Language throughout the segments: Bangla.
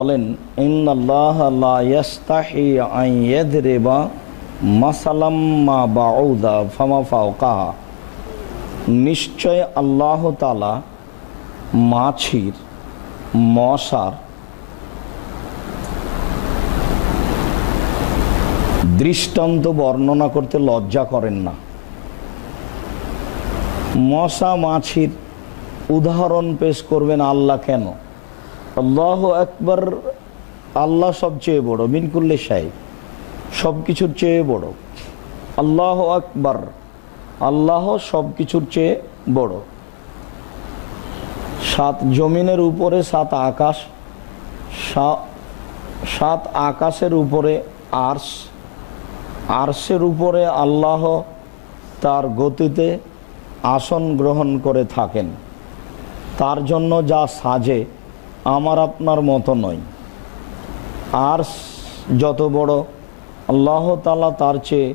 বলেন ইন্নাল্লাহ লা ইয়াস্তাহি আন ইয়াদরিবা মাসালাম মা বাউদা ফামা ফাওকাহা, নিশ্চয় আল্লাহ তাআলা মাছির মশার দৃষ্টান্ত বর্ণনা করতে লজ্জা করেন না। মশা মাছির উদাহরণ পেশ করবেন আল্লাহ কেন? আল্লাহু আকবার, আল্লাহ সবচেয়ে বড়, মিন কুল্লি শাই, সব কিছুর চেয়ে বড়। আল্লাহু আকবার, আল্লাহ সব কিছুর চেয়ে বড়। সাত জমিনের উপরে সাত আকাশ, সাত আকাশের উপরে আরশ, আরশের উপরে আল্লাহ তার গতিতে আসন গ্রহণ করে থাকেন। তার জন্য যা সাজে আমার আপনার মতো নয়। আরশ যত বড়, আল্লাহ তাআলা তার চেয়ে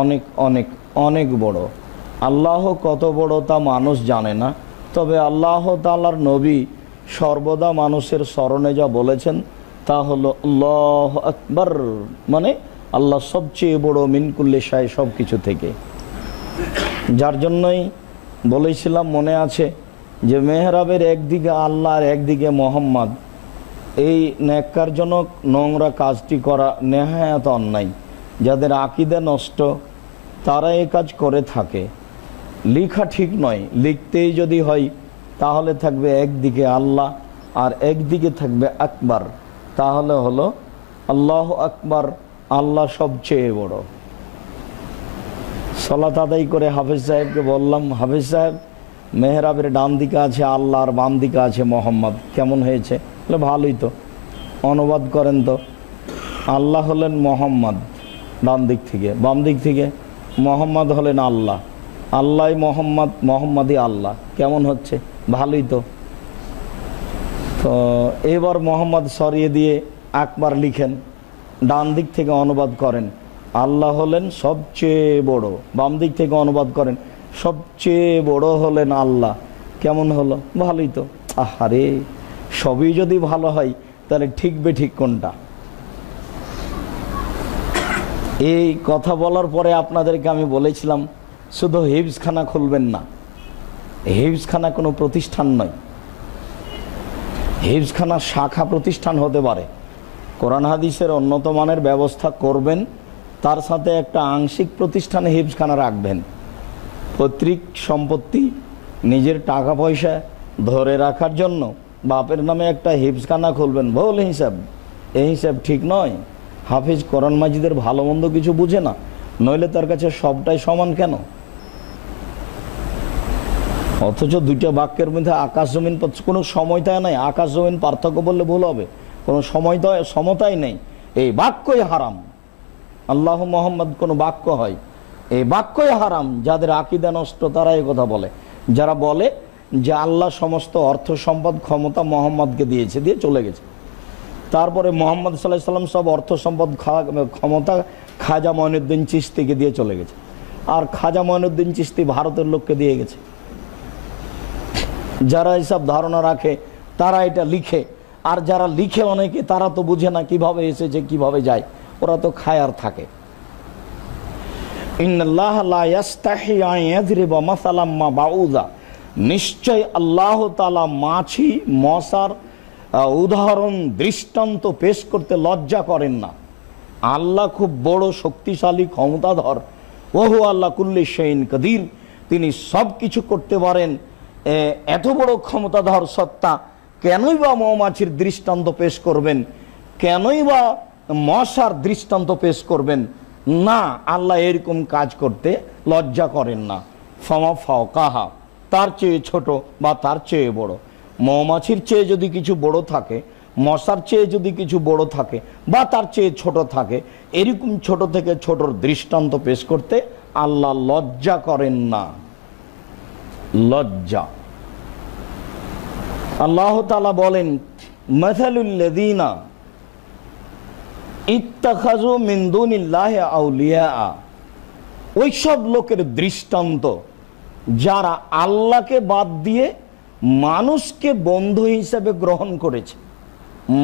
অনেক অনেক অনেক বড়। আল্লাহ কত বড় তা মানুষ জানে না, তবে আল্লাহ তাআলার নবী সর্বদা মানুষের স্মরণে যা বলেছেন তা হলো আল্লাহু আকবার, মানে আল্লাহ সবচেয়ে বড় মিন কুল্লি শাই, সব কিছু থেকে। যার জন্যই বলেছিলাম, মনে আছে যে মেহরাবের একদিকে আল্লাহ আর একদিকে মোহাম্মদ, এই ন্যাক্কারজনক নোংরা কাজটি করা নেহায়াত অন্যায়। যাদের আকীদা নষ্ট তারা এই কাজ করে থাকে। লিখা ঠিক নয়, লিখতেই যদি হয় তাহলে থাকবে একদিকে আল্লাহ আর একদিকে থাকবে আকবার, তাহলে হলো আল্লাহ আকবার, আল্লাহ সবচেয়ে বড়। সালাত আদায় করে হাফেজ সাহেবকে বললাম, হাফেজ সাহেব মেহরাবের ডান দিকে আছে আল্লাহ আর বাম দিকে আছে মোহাম্মদ, কেমন হয়েছে? বলে ভালোই তো, অনুবাদ করেন তো। আল্লাহ হলেন মোহাম্মদ ডান দিক থেকে, বাম দিক থেকে মোহাম্মদ হলেন আল্লাহ, আল্লাহ মোহাম্মদ, মোহাম্মদই আল্লাহ, কেমন হচ্ছে? ভালোই তো। তো এবার মোহাম্মদ সরিয়ে দিয়ে আকবার লিখেন, ডান দিক থেকে অনুবাদ করেন আল্লাহ হলেন সবচেয়ে বড়, বাম দিক থেকে অনুবাদ করেন সবচেয়ে বড় হলেন আল্লাহ, কেমন হলো? ভালোই তো। আহারে, সবই যদি ভালো হয় তাহলে ঠিক বেঠিক কোনটা? এই কথা বলার পরে আপনাদেরকে আমি বলেছিলাম শুধু হিফজখানা খুলবেন না। হিফজখানা কোনো প্রতিষ্ঠান নয়, হিফজখানা শাখা প্রতিষ্ঠান হতে পারে। কোরআন হাদিসের উন্নত মানের ব্যবস্থা করবেন, তার সাথে একটা আংশিক প্রতিষ্ঠানে হিফজখানা রাখবেন। পৈতৃক সম্পত্তি, নিজের টাকা পয়সা ধরে রাখার জন্য বাপের নামে একটা হিফজখানা খুলবেন, ভুল হিসাব। এই হিসাব ঠিক নয়। হাফিজ কোরআন মাজিদের ভালো মন্দ কিছু বুঝে না, নইলে তার কাছে সবটাই সমান কেন? অথচ দুইটা বাক্যের মধ্যে আকাশ জমিন, কোনো সময়তায় নাই। আকাশ জমিন পার্থক্য বললে ভুল হবে, কোনো সমতাই নেই। এই বাক্যই হারাম। আল্লাহ মোহাম্মদ কোনো বাক্য হয়, এই বাক্যই হারাম। যাদের আকীদা নষ্ট তারা এই কথা বলে। যারা বলে যে আল্লাহ সমস্ত অর্থ সম্পদ ক্ষমতা মোহাম্মদকে দিয়েছে, দিয়ে চলে গেছে, তারপরে মোহাম্মদ সাল্লাল্লাহু আলাইহি সাল্লাম সব অর্থ সম্পদ ক্ষমতা খাজা মঈনুদ্দিন চিশতিকে দিয়ে চলে গেছে। আর খাজা মঈনুদ্দিন চিশতি ভারতের লোককে দিয়ে গেছে। যারা এইসব ধারণা রাখে তারা এটা লিখে, আর যারা লিখে অনেকে তারা তো বুঝে না কিভাবে এসেছে কিভাবে যায়, ওরা তো খায় আর থাকে। ইন্নাল্লাহ লা ইয়াস্তাহি আন ইয়াদরিবা মাসালাম মা বাউদা, নিশ্চয় আল্লাহ তাআলা মাছি মশার উদাহরণ দৃষ্টান্ত পেশ করতে লজ্জা করেন না। আল্লাহ খুব বড় শক্তিশালী ক্ষমতাধর। ওহু আল্লাহ কুল্লি শাইইন কাদির, তিনি সব কিছু করতে পারেন। এত বড় ক্ষমতাধর সত্তা কেনই বা মৌমাছির দৃষ্টান্ত পেশ করবেন? কেনই বা মশার দৃষ্টান্ত পেশ করবেন? না, আল্লাহ এরকম কাজ করতে লজ্জা করেন না। ফামা ফাওকাহা, তার চেয়ে ছোট বা তার চেয়ে বড়। মৌমাছির চেয়ে যদি কিছু বড় থাকে, মশার চেয়ে যদি কিছু বড় থাকে বা তার চেয়ে ছোট থাকে, এরকম ছোট থেকে ছোটর দৃষ্টান্ত পেশ করতে আল্লাহ লজ্জা করেন না। লজ্জা। আল্লাহ তাআলা বলেন, মাসালুল্লাযীনা ইত্তাখাযু মিন দুনিল্লাহি আউলিয়া, ওই সব লোকের দৃষ্টান্ত যারা আল্লাহকে বাদ দিয়ে মানুষকে বন্ধু হিসেবে গ্রহণ করেছে।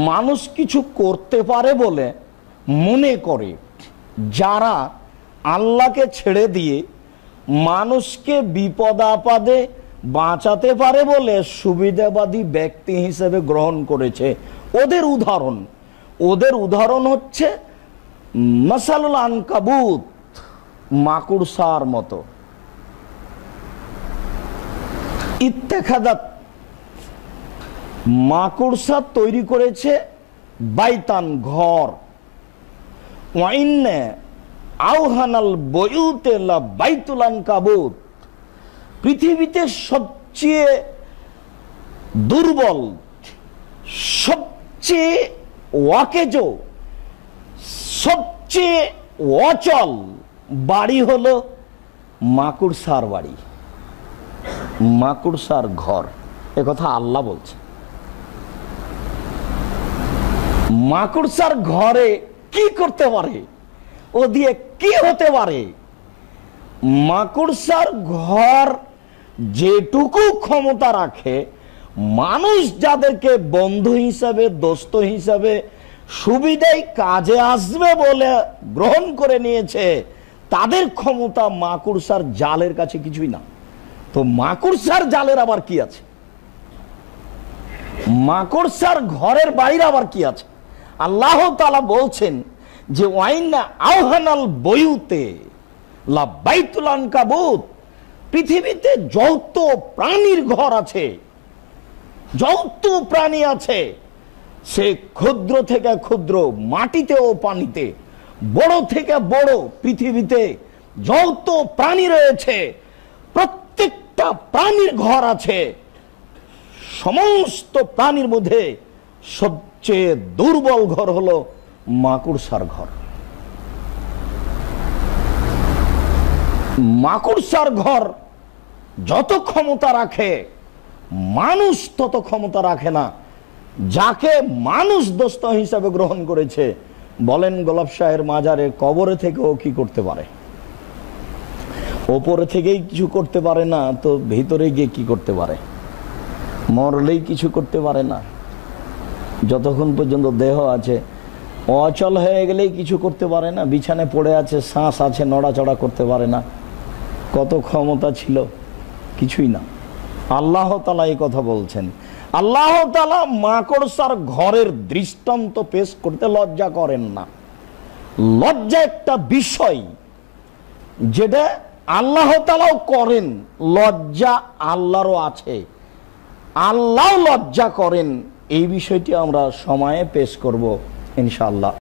মানুষ কিছু করতে পারে বলে মনে করে, যারা আল্লাহকে ছেড়ে দিয়ে মানুষকে বিপদ আপদে বাঁচাতে পারে বলে সুবিধাবাদী ব্যক্তি হিসেবে গ্রহণ করেছে, ওদের উদাহরণ হচ্ছে মাসালুল আনকাবুত, মাকুড়সার মতো। ইত্তেখাদাত, মাকুড়সা তৈরি করেছে বাইতান, ঘর। ওয়াইন্নে আওহানাল বয়ুতে লা বাইতুল আনকাবুত, পৃথিবীতে সবচেয়ে দুর্বল, সবচেয়ে ওয়াকেজো, সবচেয়ে অচল বাড়ি হলো মাকুড়সার বাড়ি, মাকুড়সার ঘর। একথা আল্লাহ বলছে। মাকুড়সার ঘরে কি করতে পারে, ও দিয়ে কি হতে পারে? মাকুড়সার ঘর যেটুকু ক্ষমতা রাখে, মানুষ যাদেরকে বন্ধু হিসাবে, দোস্ত হিসাবে, সুবিধায় কাজে আসবে বলে গ্রহণ করে নিয়েছে, তাদের ক্ষমতা মাকুড়সার জালের কাছে কিছুই না। তো মাকুড়সার জালের আবার কি আছে? মাকুড়সার ঘরের বাইরে আবার কি আছে? আল্লাহ তাআলা বলছেন যে ওয়াইন্না আওহানাল বয়ুতে লা বাইতুল আনকাবুত, পৃথিবীতে যত প্রাণীর ঘর আছে, যত প্রাণী আছে, সে ক্ষুদ্র থেকে ক্ষুদ্র, মাটিতে ও পানিতে, বড় থেকে বড়, পৃথিবীতে যত প্রাণী রয়েছে প্রত্যেকটা প্রাণীর ঘর আছে। সমস্ত প্রাণীর মধ্যে সবচেয়ে দুর্বল ঘর হলো মাকুড়সার ঘর। মাকুড়সার ঘর যত ক্ষমতা রাখে, মানুষ তত ক্ষমতা রাখে না। যাকে মানুষ দোস্ত হিসাবে গ্রহণ করেছে, বলেন গোলাপ শাহের মাজারে কবরে থেকেও কি করতে পারে? ওপরে থেকেই কিছু করতে পারে না, তো ভিতরে গিয়ে কি করতে পারে? মরলেই কিছু করতে পারে না। যতক্ষণ পর্যন্ত দেহ আছে, অচল হয়ে গেলেই কিছু করতে পারে না। বিছানায় পড়ে আছে, শ্বাস আছে, নড়াচড়া করতে পারে না। কত ক্ষমতা ছিল? কিছুই না। আল্লাহ তাআলা এই কথা বলছেন। আল্লাহ তাআলা মাকড়সার ঘরের দৃষ্টান্ত পেশ করতে লজ্জা করেন না। লজ্জা একটা বিষয় যেটা আল্লাহ তাআলাও করেন, লজ্জা আল্লাহরও আছে, আল্লাহ লজ্জা করেন। এই বিষয়টি আমরা সময়ে পেশ করব ইনশাআল্লাহ।